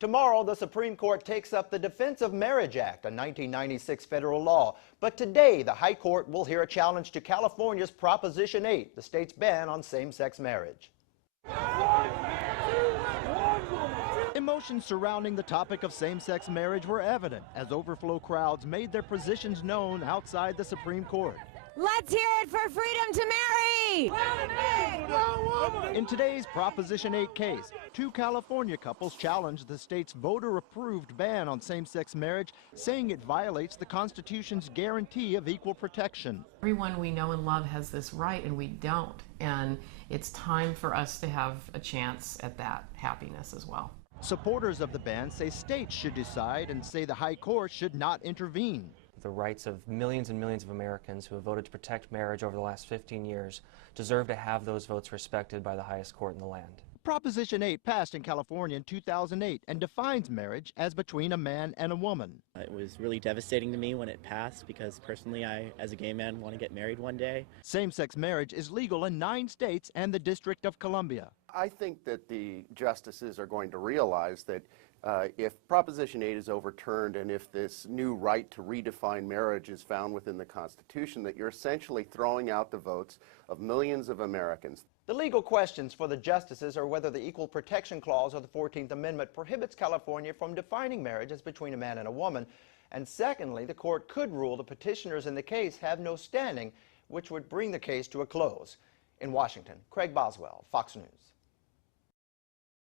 Tomorrow, the Supreme Court takes up the Defense of Marriage Act, a 1996 federal law. But today, the High Court will hear a challenge to California's Proposition 8, the state's ban on same-sex marriage. Emotions surrounding the topic of same-sex marriage were evident as overflow crowds made their positions known outside the Supreme Court. Let's hear it for freedom to marry! In today's Proposition 8 case, two California couples challenged the state's voter-approved ban on same-sex marriage, saying it violates the Constitution's guarantee of equal protection. Everyone we know and love has this right, and we don't. And it's time for us to have a chance at that happiness as well. Supporters of the ban say states should decide and say the High Court should not intervene. The rights of millions and millions of Americans who have voted to protect marriage over the last 15 years deserve to have those votes respected by the highest court in the land. Proposition 8 passed in California in 2008 and defines marriage as between a man and a woman. It was really devastating to me when it passed because personally I, as a gay man, want to get married one day. Same-sex marriage is legal in 9 states and the District of Columbia. I think that the justices are going to realize that if Proposition 8 is overturned and if this new right to redefine marriage is found within the Constitution, that you're essentially throwing out the votes of millions of Americans. The legal questions for the justices are whether the Equal Protection Clause of the 14th Amendment prohibits California from defining marriage as between a man and a woman. And secondly, the court could rule the petitioners in the case have no standing, which would bring the case to a close. In Washington, Craig Boswell, Fox News.